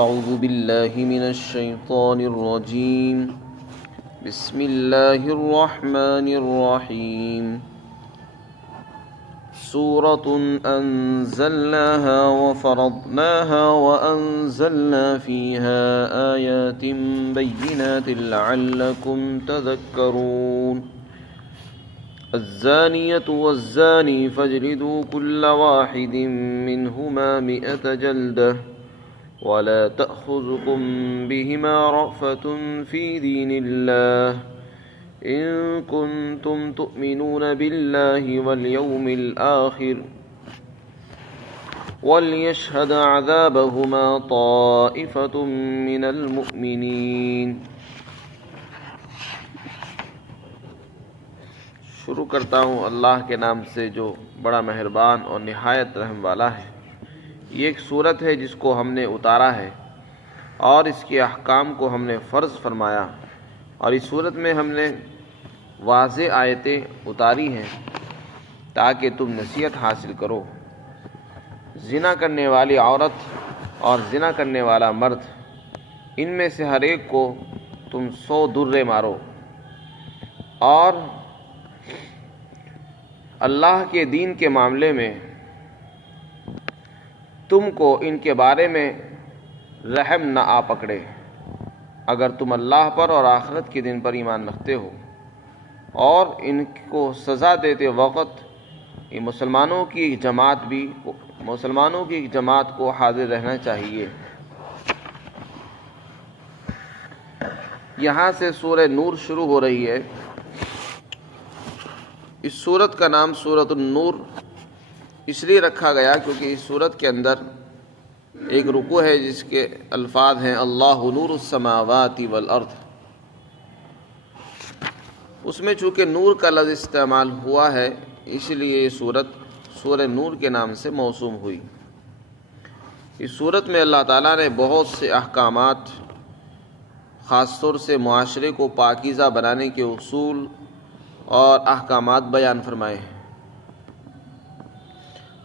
اعوذ باللہ من الشیطان الرجیم بسم اللہ الرحمن الرحیم سورۃ انزلناها وفرضناها وانزلنا فيها آیات بینات لعلکم تذکرون الزانیة والزانی فاجلدوا كل واحد منهما 100 جلدة ولا تأخذكم بهما رأفة في دين الله إن كنتم تؤمنون بالله واليوم الآخر وليشهد عذابهما طائفة من المؤمنين. شروع کرتا ہوں اللہ کے نام سے جو بڑا مہربان اور نہایت رحم والا ہے. یہ ایک صورت ہے جس کو ہم نے اتارا ہے اور اس کے احکام کو ہم نے فرض فرمایا، اور اس صورت میں ہم نے واضح آیتیں اتاری ہیں تاکہ تم نصیحت حاصل کرو. زنا کرنے والی عورت اور زنا کرنے والا مرد، ان میں سے ہر ایک کو تم 100 درے مارو، اور اللہ کے دین کے معاملے میں تم کو ان کے بارے میں رحم نہ آ پکڑے اگر تم اللہ پر اور آخرت کے دن پر ایمان رکھتے ہو. اور ان کو سزا دیتے وقت یہ مسلمانوں کی ایک جماعت کو حاضر رہنا چاہیے. یہاں سے سورہ نور شروع ہو رہی ہے. اس سورت کا نام سورۃ النور اس لیے رکھا گیا کیونکہ اس سورت کے اندر ایک رکوع ہے جس کے الفاظ ہیں اللہ نور السماوات والارض. اس میں چونکہ نور کا لفظ استعمال ہوا ہے اس لیے یہ سورت سورہ نور کے نام سے موسوم ہوئی. اس سورت میں اللہ تعالیٰ نے بہت سے احکامات، خاص طور سے معاشرے کو پاکیزہ بنانے کے اصول اور احکامات بیان فرمائے ہیں.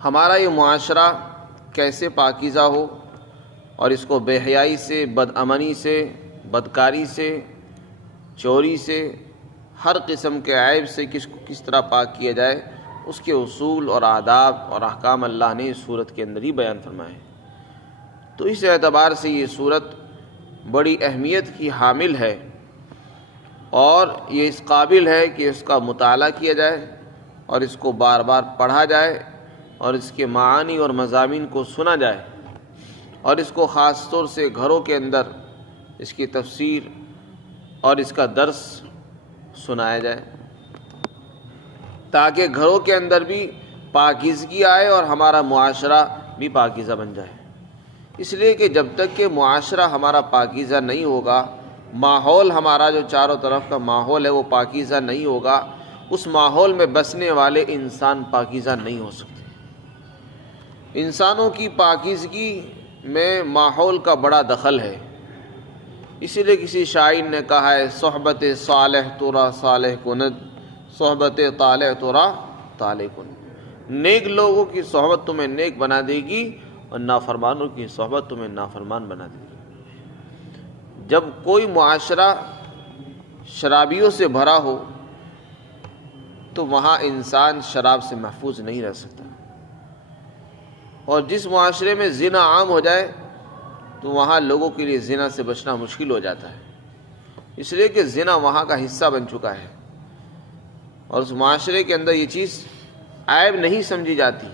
ہمارا یہ معاشرہ کیسے پاکیزہ ہو اور اس کو بے حیائی سے، بدامنی سے، بدکاری سے، چوری سے، ہر قسم کے عیب سے کس طرح پاک کیا جائے، اس کے اصول اور آداب اور احکام اللہ نے اس صورت کے اندر ہی بیان فرمائے. تو اس اعتبار سے یہ صورت بڑی اہمیت کی حامل ہے اور یہ اس قابل ہے کہ اس کا مطالعہ کیا جائے اور اس کو بار بار پڑھا جائے اور اس کے معانی اور مضامین کو سنا جائے، اور اس کو خاص طور سے گھروں کے اندر اس کی تفسیر اور اس کا درس سنایا جائے تاکہ گھروں کے اندر بھی پاکیزگی آئے اور ہمارا معاشرہ بھی پاکیزہ بن جائے. اس لیے کہ جب تک کہ معاشرہ ہمارا پاکیزہ نہیں ہوگا، ماحول ہمارا جو چاروں طرف کا ماحول ہے وہ پاکیزہ نہیں ہوگا، اس ماحول میں بسنے والے انسان پاکیزہ نہیں ہو سکتے. انسانوں کی پاکیزگی میں ماحول کا بڑا دخل ہے. اسی لیے کسی شاعر نے کہا ہے صحبت صالح ترا صالح کند، صحبت طالح ترا طالح کند. نیک لوگوں کی صحبت تمہیں نیک بنا دے گی اور نافرمانوں کی صحبت تمہیں نافرمان بنا دے گی. جب کوئی معاشرہ شرابیوں سے بھرا ہو تو وہاں انسان شراب سے محفوظ نہیں رہ سکتا، اور جس معاشرے میں زنا عام ہو جائے تو وہاں لوگوں کے لیے زنا سے بچنا مشکل ہو جاتا ہے، اس لیے کہ زنا وہاں کا حصہ بن چکا ہے اور اس معاشرے کے اندر یہ چیز عیب نہیں سمجھی جاتی،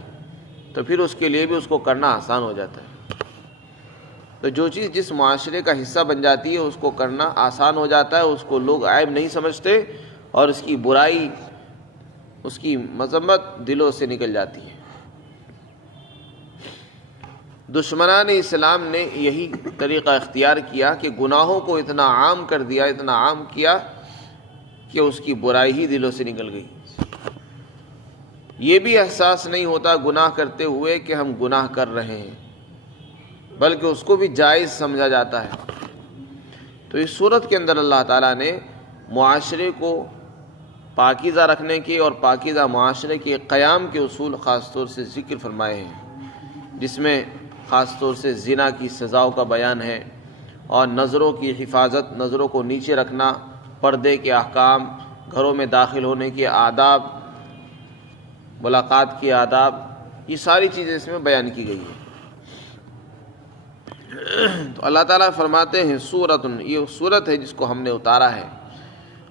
تو پھر اس کے لیے بھی اس کو کرنا آسان ہو جاتا ہے. تو جو چیز جس معاشرے کا حصہ بن جاتی ہے اس کو کرنا آسان ہو جاتا ہے، اس کو لوگ عیب نہیں سمجھتے اور اس کی برائی، اس کی مذمت دلوں سے نکل جاتی ہے. دشمنان اسلام نے یہی طریقہ اختیار کیا کہ گناہوں کو اتنا عام کر دیا، اتنا عام کیا کہ اس کی برائی ہی دلوں سے نکل گئی. یہ بھی احساس نہیں ہوتا گناہ کرتے ہوئے کہ ہم گناہ کر رہے ہیں، بلکہ اس کو بھی جائز سمجھا جاتا ہے. تو اس صورت کے اندر اللہ تعالیٰ نے معاشرے کو پاکیزہ رکھنے کے اور پاکیزہ معاشرے کے قیام کے اصول خاص طور سے ذکر فرمائے ہیں، جس میں خاص طور سے زنا کی سزاؤں کا بیان ہے، اور نظروں کی حفاظت، نظروں کو نیچے رکھنا، پردے کے احکام، گھروں میں داخل ہونے کے آداب، ملاقات کے آداب، یہ ساری چیزیں اس میں بیان کی گئی ہیں۔ تو اللہ تعالیٰ فرماتے ہیں سورۃ، یہ سورت ہے جس کو ہم نے اتارا ہے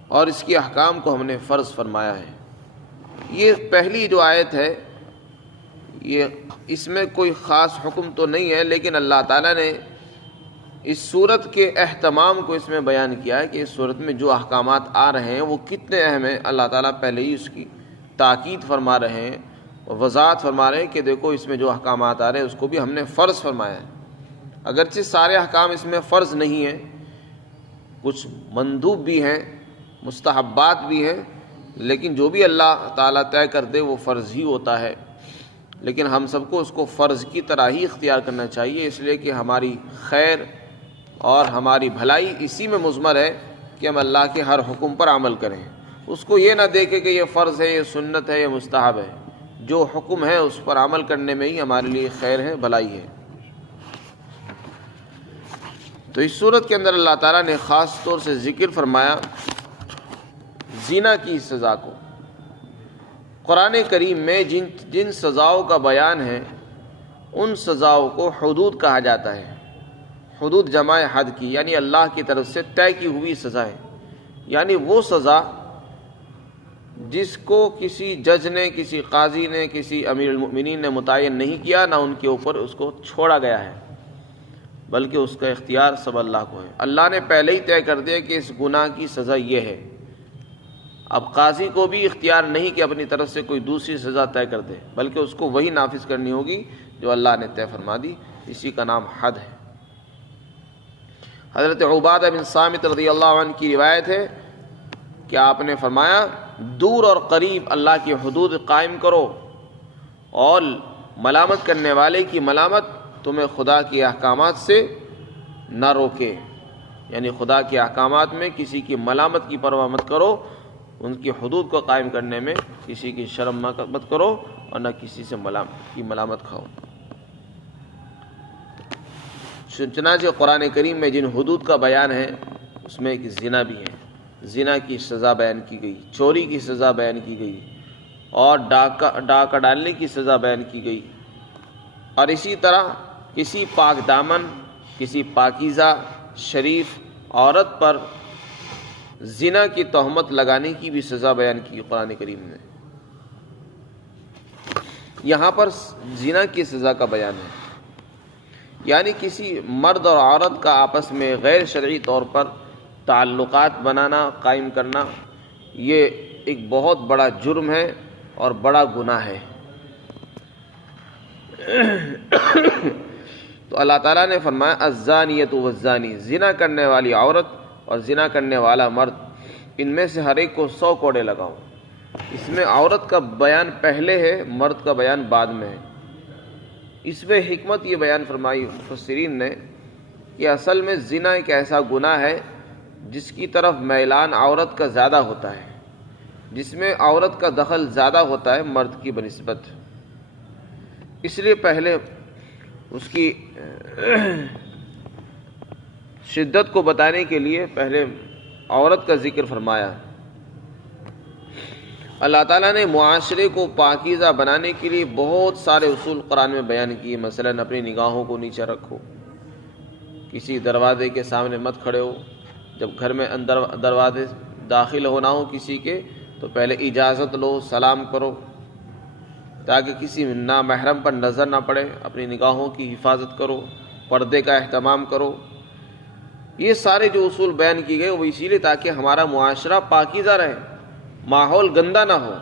اور اس کے احکام کو ہم نے فرض فرمایا ہے۔ یہ پہلی جو آیت ہے، یہ اس میں کوئی خاص حکم تو نہیں ہے، لیکن اللہ تعالیٰ نے اس صورت کے اہتمام کو اس میں بیان کیا ہے کہ اس صورت میں جو احکامات آ رہے ہیں وہ کتنے اہم ہیں۔ اللہ تعالیٰ پہلے ہی اس کی تاکید فرما رہے ہیں، وضاحت فرما رہے ہیں کہ دیکھو اس میں جو احکامات آ رہے ہیں اس کو بھی ہم نے فرض فرمایا ہے۔ اگرچہ سارے احکام اس میں فرض نہیں ہیں، کچھ مندوب بھی ہیں، مستحبات بھی ہیں، لیکن جو بھی اللہ تعالیٰ طے کر دے وہ فرض ہی ہوتا ہے۔ لیکن ہم سب کو اس کو فرض کی طرح ہی اختیار کرنا چاہیے، اس لیے کہ ہماری خیر اور ہماری بھلائی اسی میں مضمر ہے کہ ہم اللہ کے ہر حکم پر عمل کریں۔ اس کو یہ نہ دیکھیں کہ یہ فرض ہے، یہ سنت ہے، یہ مستحب ہے۔ جو حکم ہے اس پر عمل کرنے میں ہی ہمارے لیے خیر ہے، بھلائی ہے۔ تو اس صورت کے اندر اللہ تعالیٰ نے خاص طور سے ذکر فرمایا زنا کی سزا کو۔ قرآن کریم میں جن سزاؤں کا بیان ہے ان سزاؤں کو حدود کہا جاتا ہے۔ حدود جمع حد کی، یعنی اللہ کی طرف سے طے کی ہوئی سزائیں، یعنی وہ سزا جس کو کسی جج نے، کسی قاضی نے، کسی امیر المؤمنین نے متعین نہیں کیا، نہ ان کے اوپر اس کو چھوڑا گیا ہے، بلکہ اس کا اختیار سب اللہ کو ہے۔ اللہ نے پہلے ہی طے کر دیا کہ اس گناہ کی سزا یہ ہے۔ اب قاضی کو بھی اختیار نہیں کہ اپنی طرف سے کوئی دوسری سزا طے کر دے، بلکہ اس کو وہی نافذ کرنی ہوگی جو اللہ نے طے فرما دی۔ اسی کا نام حد ہے۔ حضرت عبادہ بن صامت رضی اللہ عنہ کی روایت ہے کہ آپ نے فرمایا دور اور قریب اللہ کی حدود قائم کرو، اور ملامت کرنے والے کی ملامت تمہیں خدا کے احکامات سے نہ روکے، یعنی خدا کے احکامات میں کسی کی ملامت کی پرواہ مت کرو، ان کی حدود کو قائم کرنے میں کسی کی شرم مت کرو، اور نہ کسی سے ملامت کھاؤ۔ چنانچہ قرآن کریم میں جن حدود کا بیان ہے اس میں ایک زنا بھی ہے۔ زنا کی سزا بیان کی گئی، چوری کی سزا بیان کی گئی، اور ڈاکہ ڈالنے کی سزا بیان کی گئی، اور اسی طرح کسی پاک دامن، کسی پاکیزہ شریف عورت پر زنا کی تہمت لگانے کی بھی سزا بیان کی قرآن کریم نے۔ یہاں پر زنا کی سزا کا بیان ہے، یعنی کسی مرد اور عورت کا آپس میں غیر شرعی طور پر تعلقات بنانا، قائم کرنا، یہ ایک بہت بڑا جرم ہے اور بڑا گناہ ہے۔ تو اللہ تعالیٰ نے فرمایا الزانیۃ والزانی، زنا کرنے والی عورت اور زنا کرنے والا مرد، ان میں سے ہر ایک کو 100 کوڑے لگاؤ۔ اس میں عورت کا بیان پہلے ہے، مرد کا بیان بعد میں ہے۔ اس میں حکمت یہ بیان فرمائی مفسرین نے کہ اصل میں زنا ایک ایسا گناہ ہے جس کی طرف میلان عورت کا زیادہ ہوتا ہے، جس میں عورت کا دخل زیادہ ہوتا ہے مرد کی بنسبت، اس لیے پہلے اس کی شدت کو بتانے کے لیے پہلے عورت کا ذکر فرمایا۔ اللہ تعالیٰ نے معاشرے کو پاکیزہ بنانے کے لیے بہت سارے اصول قرآن میں بیان کیے، مثلا اپنی نگاہوں کو نیچے رکھو، کسی دروازے کے سامنے مت کھڑے ہو، جب گھر میں اندر دروازے داخل ہونا ہو کسی کے تو پہلے اجازت لو، سلام کرو، تاکہ کسی نامحرم پر نظر نہ پڑے، اپنی نگاہوں کی حفاظت کرو، پردے کا اہتمام کرو۔ یہ سارے جو اصول بیان کیے گئے وہ اسی لیے تاکہ ہمارا معاشرہ پاکیزہ رہے، ماحول گندا نہ ہو۔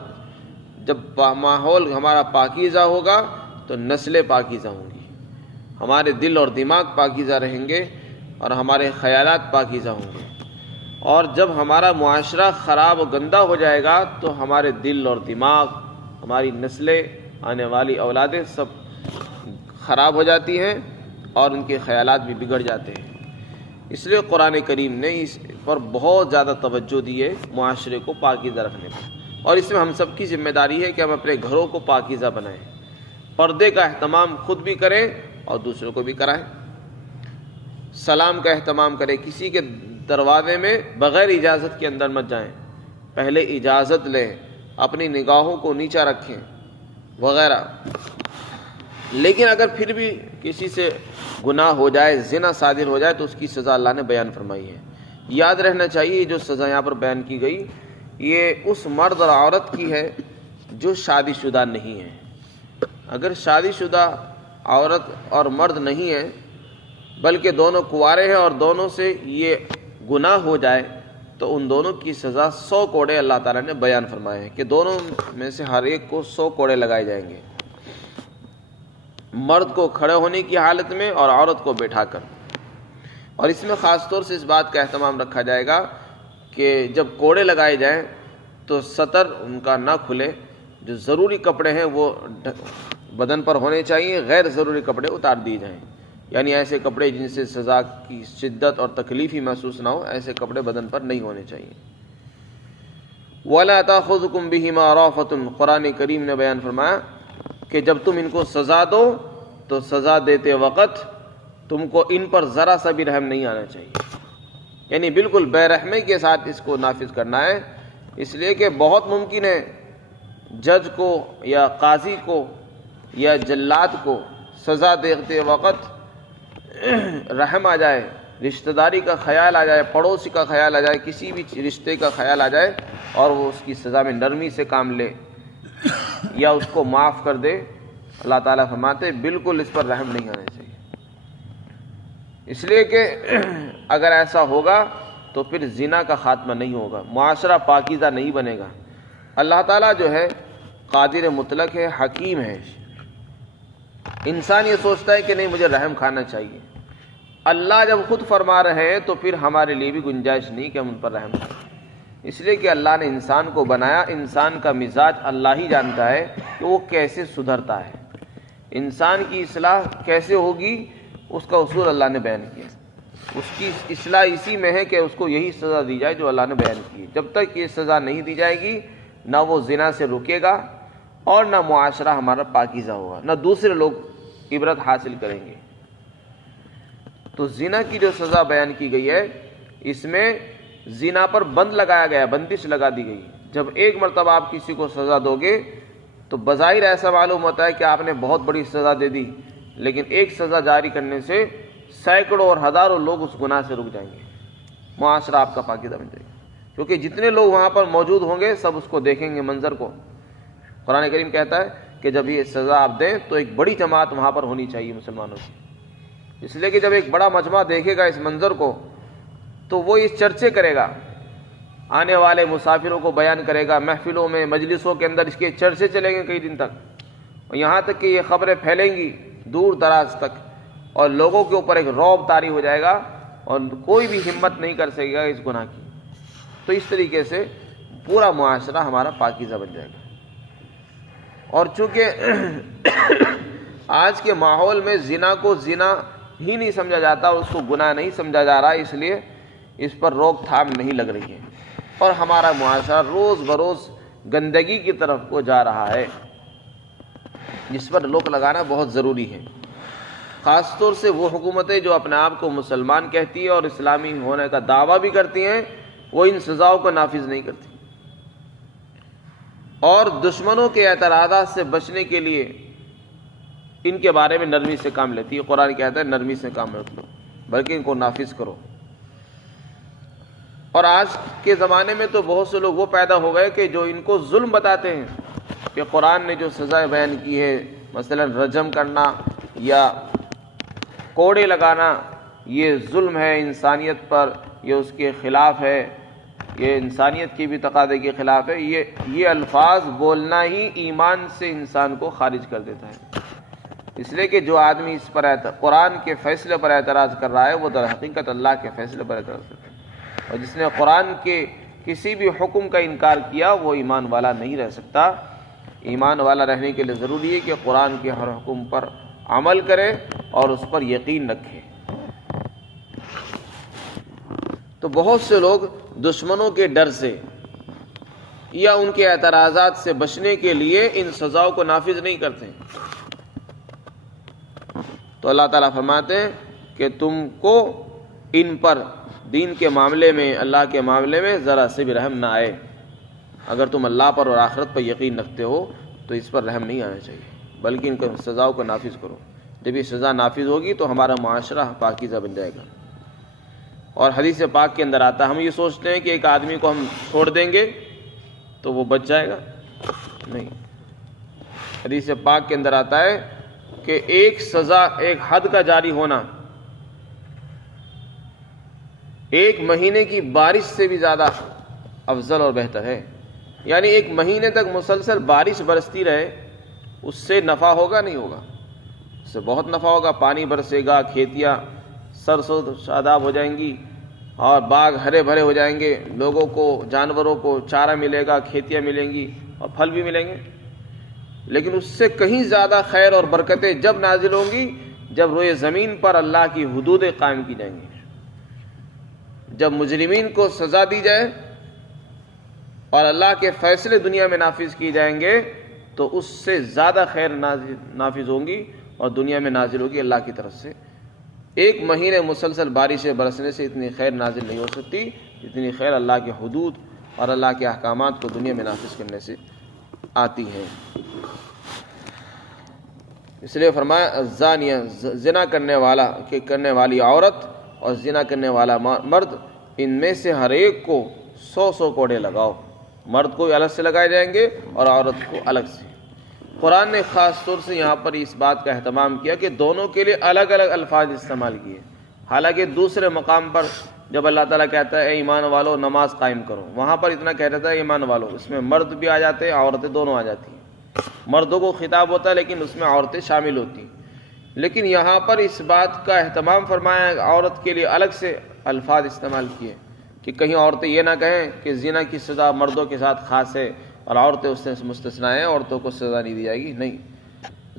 جب ماحول ہمارا پاکیزہ ہوگا تو نسلیں پاکیزہ ہوں گی، ہمارے دل اور دماغ پاکیزہ رہیں گے اور ہمارے خیالات پاکیزہ ہوں گے۔ اور جب ہمارا معاشرہ خراب و گندا ہو جائے گا تو ہمارے دل اور دماغ، ہماری نسلیں، آنے والی اولادیں سب خراب ہو جاتی ہیں اور ان کے خیالات بھی بگڑ جاتے ہیں۔ اس لیے قرآن کریم نے اس پر بہت زیادہ توجہ دی ہے، معاشرے کو پاکیزہ رکھنے پر، اور اس میں ہم سب کی ذمہ داری ہے کہ ہم اپنے گھروں کو پاکیزہ بنائیں، پردے کا اہتمام خود بھی کریں اور دوسروں کو بھی کرائیں. سلام کا اہتمام کریں. کسی کے دروازے میں بغیر اجازت کے اندر مت جائیں، پہلے اجازت لیں، اپنی نگاہوں کو نیچا رکھیں وغیرہ. لیکن اگر پھر بھی کسی سے گناہ ہو جائے، زنا صادر ہو جائے، تو اس کی سزا اللہ نے بیان فرمائی ہے. یاد رہنا چاہیے جو سزا یہاں پر بیان کی گئی یہ اس مرد اور عورت کی ہے جو شادی شدہ نہیں ہے. اگر شادی شدہ عورت اور مرد نہیں ہے بلکہ دونوں کنوارے ہیں اور دونوں سے یہ گناہ ہو جائے تو ان دونوں کی سزا 100 کوڑے اللہ تعالیٰ نے بیان فرمائے ہیں کہ دونوں میں سے ہر ایک کو 100 کوڑے لگائے جائیں گے، مرد کو کھڑے ہونے کی حالت میں اور عورت کو بیٹھا کر. اور اس میں خاص طور سے اس بات کا اہتمام رکھا جائے گا کہ جب کوڑے لگائے جائیں تو سطر ان کا نہ کھلے، جو ضروری کپڑے ہیں وہ بدن پر ہونے چاہیے، غیر ضروری کپڑے اتار دیے جائیں. یعنی ایسے کپڑے جن سے سزا کی شدت اور تکلیف ہی محسوس نہ ہو، ایسے کپڑے بدن پر نہیں ہونے چاہیے. وَلَا تَأْخُذُكُمْ بِهِمَا رَأْفَةٌ، قرآن کریم نے بیان فرمایا کہ جب تم ان کو سزا دو تو سزا دیتے وقت تم کو ان پر ذرا سا بھی رحم نہیں آنا چاہیے، یعنی بالکل بے رحمی کے ساتھ اس کو نافذ کرنا ہے. اس لیے کہ بہت ممکن ہے جج کو یا قاضی کو یا جلاد کو سزا دیتے وقت رحم آ جائے، رشتہ داری کا خیال آ جائے، پڑوسی کا خیال آ جائے، کسی بھی رشتے کا خیال آ جائے اور وہ اس کی سزا میں نرمی سے کام لے یا اس کو معاف کر دے. اللہ تعالیٰ فرماتے بالکل اس پر رحم نہیں آنا چاہیے. اس لیے کہ اگر ایسا ہوگا تو پھر زنا کا خاتمہ نہیں ہوگا، معاشرہ پاکیزہ نہیں بنے گا. اللہ تعالیٰ جو ہے قادر مطلق ہے، حکیم ہے. انسان یہ سوچتا ہے کہ نہیں مجھے رحم کھانا چاہیے. اللہ جب خود فرما رہے ہیں تو پھر ہمارے لیے بھی گنجائش نہیں کہ ہم ان پر رحم کریں. اس لیے کہ اللہ نے انسان کو بنایا، انسان کا مزاج اللہ ہی جانتا ہے کہ وہ کیسے سدھرتا ہے، انسان کی اصلاح کیسے ہوگی، اس کا اصول اللہ نے بیان کیا. اس کی اصلاح اسی میں ہے کہ اس کو یہی سزا دی جائے جو اللہ نے بیان کی. جب تک یہ سزا نہیں دی جائے گی نہ وہ زنا سے رکے گا اور نہ معاشرہ ہمارا پاکیزہ ہوگا، نہ دوسرے لوگ عبرت حاصل کریں گے. تو زنا کی جو سزا بیان کی گئی ہے اس میں زنا پر بند لگایا گیا، بندش لگا دی گئی. جب ایک مرتبہ آپ کسی کو سزا دو گے تو بظاہر ایسا معلوم ہوتا ہے کہ آپ نے بہت بڑی سزا دے دی، لیکن ایک سزا جاری کرنے سے سینکڑوں اور ہزاروں لوگ اس گناہ سے رک جائیں گے، معاشرہ آپ کا پاکیزہ بن جائے گا. کیونکہ جتنے لوگ وہاں پر موجود ہوں گے سب اس کو دیکھیں گے منظر کو. قرآن کریم کہتا ہے کہ جب یہ سزا آپ دیں تو ایک بڑی جماعت وہاں پر ہونی چاہیے مسلمانوں کی. اس لیے کہ جب ایک بڑا مجمع دیکھے گا اس منظر کو تو وہ اس چرچے کرے گا، آنے والے مسافروں کو بیان کرے گا، محفلوں میں مجلسوں کے اندر اس کے چرچے چلیں گے کئی دن تک، اور یہاں تک کہ یہ خبریں پھیلیں گی دور دراز تک اور لوگوں کے اوپر ایک رعب طاری ہو جائے گا اور کوئی بھی ہمت نہیں کر سکے گا اس گناہ کی. تو اس طریقے سے پورا معاشرہ ہمارا پاکیزہ بن جائے گا. اور چونکہ آج کے ماحول میں زنا کو زنا ہی نہیں سمجھا جاتا اور اس کو گناہ نہیں سمجھا جا رہا، اس لیے اس پر روک تھام نہیں لگ رہی ہے اور ہمارا معاشرہ روز بروز گندگی کی طرف کو جا رہا ہے، جس پر روک لگانا بہت ضروری ہے. خاص طور سے وہ حکومتیں جو اپنے آپ کو مسلمان کہتی ہیں اور اسلامی ہونے کا دعویٰ بھی کرتی ہیں، وہ ان سزاؤں کو نافذ نہیں کرتی اور دشمنوں کے اعتراضات سے بچنے کے لیے ان کے بارے میں نرمی سے کام لیتی ہے. قرآن کہتا ہے نرمی سے کام مت لو بلکہ ان کو نافذ کرو. اور آج کے زمانے میں تو بہت سے لوگ وہ پیدا ہو گئے کہ جو ان کو ظلم بتاتے ہیں کہ قرآن نے جو سزائیں بیان کی ہے، مثلا رجم کرنا یا کوڑے لگانا، یہ ظلم ہے انسانیت پر، یہ اس کے خلاف ہے، یہ انسانیت کی بھی تقاضے کے خلاف ہے. یہ الفاظ بولنا ہی ایمان سے انسان کو خارج کر دیتا ہے. اس لیے کہ جو آدمی اس پر قرآن کے فیصلے پر اعتراض کر رہا ہے وہ در حقیقت اللہ کے فیصلے پر اعتراض کرتا ہے، اور جس نے قرآن کے کسی بھی حکم کا انکار کیا وہ ایمان والا نہیں رہ سکتا. ایمان والا رہنے کے لیے ضروری ہے کہ قرآن کے ہر حکم پر عمل کرے اور اس پر یقین رکھے. تو بہت سے لوگ دشمنوں کے ڈر سے یا ان کے اعتراضات سے بچنے کے لیے ان سزاؤں کو نافذ نہیں کرتے. تو اللہ تعالیٰ فرماتے ہیں کہ تم کو ان پر دین کے معاملے میں، اللہ کے معاملے میں ذرا سے بھی رحم نہ آئے۔ اگر تم اللہ پر اور آخرت پر یقین رکھتے ہو تو اس پر رحم نہیں آنا چاہیے، بلکہ ان کی سزاؤں کو نافذ کرو۔ جب یہ سزا نافذ ہوگی تو ہمارا معاشرہ پاکیزہ بن جائے گا۔ اور حدیث پاک کے اندر آتا ہے، ہم یہ سوچتے ہیں کہ ایک آدمی کو ہم چھوڑ دیں گے تو وہ بچ جائے گا، نہیں۔ حدیث پاک کے اندر آتا ہے کہ ایک سزا، ایک حد کا جاری ہونا ایک مہینے کی بارش سے بھی زیادہ افضل اور بہتر ہے۔ یعنی ایک مہینے تک مسلسل بارش برستی رہے، اس سے نفع ہوگا نہیں ہوگا؟ اس سے بہت نفع ہوگا۔ پانی برسے گا، کھیتیاں سرسبز شاداب ہو جائیں گی اور باغ ہرے بھرے ہو جائیں گے، لوگوں کو، جانوروں کو چارہ ملے گا، کھیتیاں ملیں گی اور پھل بھی ملیں گے۔ لیکن اس سے کہیں زیادہ خیر اور برکتیں جب نازل ہوں گی جب روئے زمین پر اللہ کی حدودیں قائم کی جائیں گی، جب مجرمین کو سزا دی جائے اور اللہ کے فیصلے دنیا میں نافذ کیے جائیں گے تو اس سے زیادہ خیر نافذ ہوں گی اور دنیا میں نازل ہوگی اللہ کی طرف سے۔ ایک مہینے مسلسل بارشیں برسنے سے اتنی خیر نازل نہیں ہو سکتی جتنی خیر اللہ کے حدود اور اللہ کے احکامات کو دنیا میں نافذ کرنے سے آتی ہیں۔ اس لیے فرمایا الزانیہ، زنا کرنے والی عورت اور زنا کرنے والا مرد، ان میں سے ہر ایک کو 100 کوڑے لگاؤ۔ مرد کو الگ سے لگائے جائیں گے اور عورت کو الگ سے۔ قرآن نے خاص طور سے یہاں پر اس بات کا اہتمام کیا کہ دونوں کے لیے الگ الگ الفاظ استعمال کیے۔ حالانکہ دوسرے مقام پر جب اللہ تعالیٰ کہتا ہے اے ایمان والو نماز قائم کرو، وہاں پر اتنا کہہ رہتا ہے ایمان والو، اس میں مرد بھی آ جاتے ہیں، عورتیں دونوں آ جاتی ہیں۔ مردوں کو خطاب ہوتا ہے لیکن اس میں عورتیں شامل ہوتی ہیں۔ لیکن یہاں پر اس بات کا اہتمام فرمایا، عورت کے لیے الگ سے الفاظ استعمال کیے کہ کہیں عورتیں یہ نہ کہیں کہ زنا کی سزا مردوں کے ساتھ خاص ہے اور عورتیں اس سے مستثنیٰ ہیں، عورتوں کو سزا نہیں دی جائے گی۔ نہیں،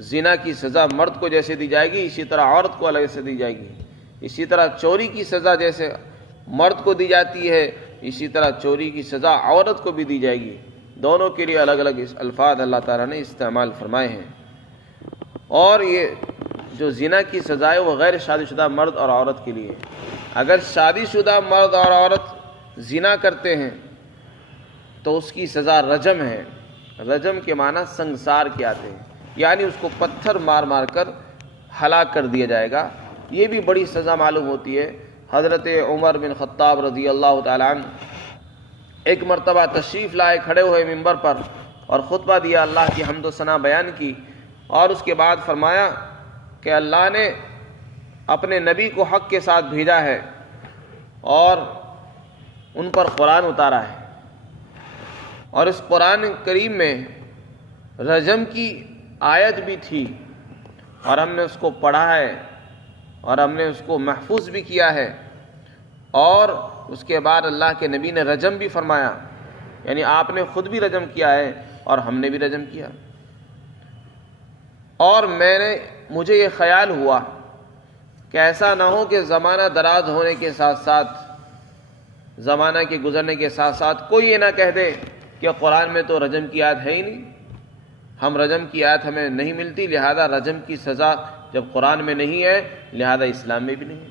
زنا کی سزا مرد کو جیسے دی جائے گی اسی طرح عورت کو الگ سے دی جائے گی۔ اسی طرح چوری کی سزا جیسے مرد کو دی جاتی ہے اسی طرح چوری کی سزا عورت کو بھی دی جائے گی۔ دونوں کے لیے الگ الگ الفاظ اللہ تعالیٰ نے استعمال فرمائے ہیں۔ اور یہ جو زنا کی سزا ہے وہ غیر شادی شدہ مرد اور عورت کے لیے ہے۔ اگر شادی شدہ مرد اور عورت زنا کرتے ہیں تو اس کی سزا رجم ہے۔ رجم کے معنی سنگسار کے آتے ہیں، یعنی اس کو پتھر مار مار کر ہلاک کر دیا جائے گا۔ یہ بھی بڑی سزا معلوم ہوتی ہے۔ حضرت عمر بن خطاب رضی اللہ تعالیٰ عنہ ایک مرتبہ تشریف لائے، کھڑے ہوئے منبر پر اور خطبہ دیا، اللہ کی حمد و ثنا بیان کی، اور اس کے بعد فرمایا کہ اللہ نے اپنے نبی کو حق کے ساتھ بھیجا ہے اور ان پر قرآن اتارا ہے، اور اس قرآن کریم میں رجم کی آیت بھی تھی اور ہم نے اس کو پڑھا ہے اور ہم نے اس کو محفوظ بھی کیا ہے، اور اس کے بعد اللہ کے نبی نے رجم بھی فرمایا، یعنی آپ نے خود بھی رجم کیا ہے اور ہم نے بھی رجم کیا۔ اور مجھے یہ خیال ہوا کہ ایسا نہ ہو کہ زمانہ دراز ہونے کے ساتھ ساتھ، زمانہ کے گزرنے کے ساتھ ساتھ کوئی یہ نہ کہہ دے کہ قرآن میں تو رجم کی آیت ہے ہی نہیں، ہم رجم کی آیت ہمیں نہیں ملتی، لہذا رجم کی سزا جب قرآن میں نہیں ہے لہذا اسلام میں بھی نہیں ہے۔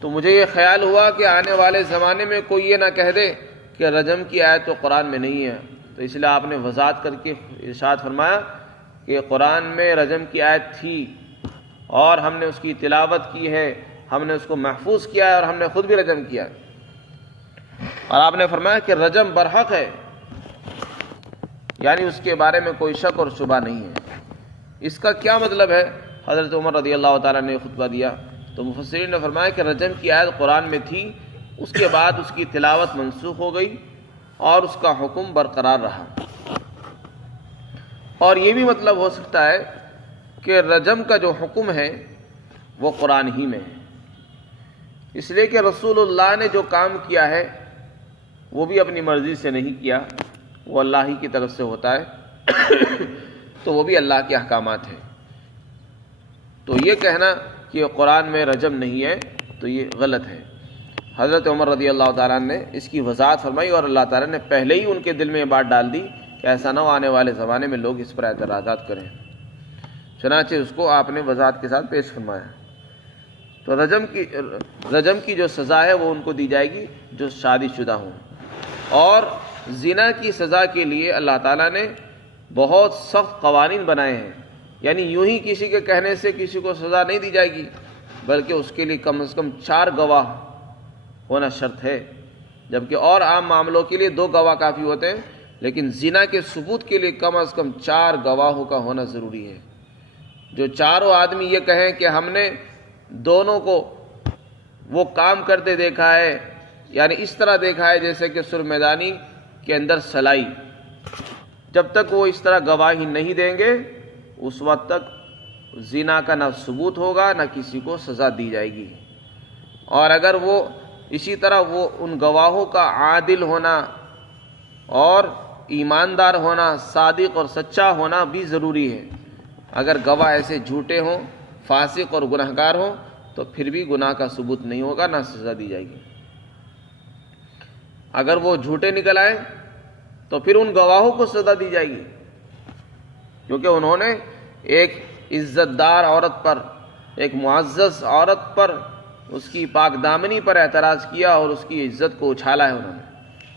تو مجھے یہ خیال ہوا کہ آنے والے زمانے میں کوئی یہ نہ کہہ دے کہ رجم کی آیت تو قرآن میں نہیں ہے، تو اس لیے آپ نے وضاحت کر کے ارشاد فرمایا کہ قرآن میں رجم کی آیت تھی اور ہم نے اس کی تلاوت کی ہے، ہم نے اس کو محفوظ کیا ہے اور ہم نے خود بھی رجم کیا ہے۔ اور آپ نے فرمایا کہ رجم برحق ہے، یعنی اس کے بارے میں کوئی شک اور شبہ نہیں ہے۔ اس کا کیا مطلب ہے؟ حضرت عمر رضی اللہ تعالیٰ نے خطبہ دیا تو مفسرین نے فرمایا کہ رجم کی آیت قرآن میں تھی، اس کے بعد اس کی تلاوت منسوخ ہو گئی اور اس کا حکم برقرار رہا۔ اور یہ بھی مطلب ہو سکتا ہے کہ رجم کا جو حکم ہے وہ قرآن ہی میں ہے، اس لیے کہ رسول اللہ نے جو کام کیا ہے وہ بھی اپنی مرضی سے نہیں کیا، وہ اللہ ہی کی طرف سے ہوتا ہے تو وہ بھی اللہ کے احکامات ہیں۔ تو یہ کہنا کہ قرآن میں رجم نہیں ہے تو یہ غلط ہے۔ حضرت عمر رضی اللہ تعالیٰ نے اس کی وضاحت فرمائی اور اللہ تعالیٰ نے پہلے ہی ان کے دل میں یہ بات ڈال دی کہ ایسا نہ ہو آنے والے زمانے میں لوگ اس پر اعتراضات کریں۔ چنانچہ اس کو آپ نے وضاحت کے ساتھ پیش فرمایا۔ تو رجم کی جو سزا ہے وہ ان کو دی جائے گی جو شادی شدہ ہوں۔ اور زنا کی سزا کے لیے اللہ تعالیٰ نے بہت سخت قوانین بنائے ہیں، یعنی یوں ہی کسی کے کہنے سے کسی کو سزا نہیں دی جائے گی، بلکہ اس کے لیے کم از کم 4 گواہ ہونا شرط ہے، جبکہ اور عام معاملوں کے لیے 2 گواہ کافی ہوتے ہیں، لیکن زنا کے ثبوت کے لیے کم از کم 4 گواہوں کا ہونا ضروری ہے۔ جو چاروں آدمی یہ کہیں کہ ہم نے دونوں کو وہ کام کرتے دیکھا ہے، یعنی اس طرح دیکھا ہے جیسے کہ سرمیدانی کے اندر سلائی، جب تک وہ اس طرح گواہی نہیں دیں گے اس وقت تک زنا کا نہ ثبوت ہوگا نہ کسی کو سزا دی جائے گی۔ اور اگر وہ اسی طرح وہ ان گواہوں کا عادل ہونا اور ایماندار ہونا، صادق اور سچا ہونا بھی ضروری ہے۔ اگر گواہ ایسے جھوٹے ہوں، فاسق اور گنہگار ہوں تو پھر بھی گناہ کا ثبوت نہیں ہوگا، نہ سزا دی جائے گی۔ اگر وہ جھوٹے نکل آئیں تو پھر ان گواہوں کو سزا دی جائے گی، کیونکہ انہوں نے ایک عزت دار عورت پر، ایک معزز عورت پر، اس کی پاک دامنی پر اعتراض کیا اور اس کی عزت کو اچھالا ہے انہوں نے،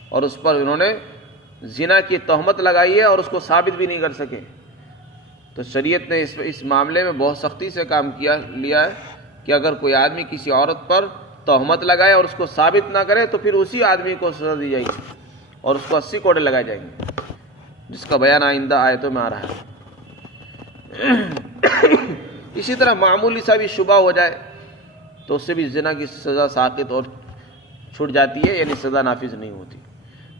اور اس پر انہوں نے زنا کی تہمت لگائی ہے اور اس کو ثابت بھی نہیں کر سکے۔ تو شریعت نے اس معاملے میں بہت سختی سے کام لیا ہے کہ اگر کوئی آدمی کسی عورت پر تہمت لگائے اور اس کو ثابت نہ کرے تو پھر اسی آدمی کو سزا دی جائے گی اور اس کو 80 کوڑے لگائے جائیں گے، جس کا بیان آئندہ آیتوں میں آ رہا ہے۔ اسی طرح معمولی سا بھی شبہ ہو جائے تو اس سے بھی زنا کی سزا ساقط اور چھوٹ جاتی ہے، یعنی سزا نافذ نہیں ہوتی۔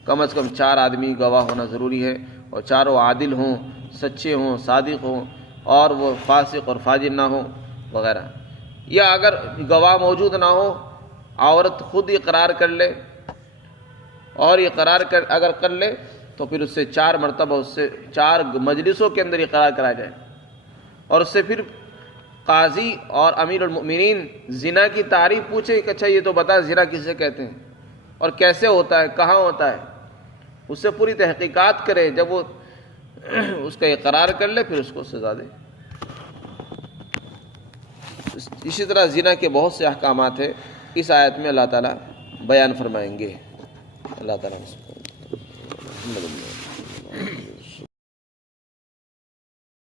کم از کم 4 آدمی گواہ ہونا ضروری ہے، اور چاروں عادل ہوں، سچے ہوں، صادق ہوں، اور وہ فاسق اور فاجر نہ ہوں وغیرہ۔ یا اگر گواہ موجود نہ ہو، عورت خود اقرار کر لے، اور اقرار اگر کر لے تو پھر اس سے 4 مرتبہ، اس سے 4 مجلسوں کے اندر اقرار کرایا جائے، اور اس سے پھر قاضی اور امیر المؤمنین زنا کی تعریف پوچھے کہ اچھا یہ تو بتا زنا کسے کہتے ہیں اور کیسے ہوتا ہے، کہاں ہوتا ہے، اس سے پوری تحقیقات کرے۔ جب وہ اس کا اقرار کر لے پھر اس کو سزا دے۔ اسی طرح زنا کے بہت سے احکامات ہیں، اس آیت میں اللہ تعالیٰ بیان فرمائیں گے۔ اللہ تعالیٰ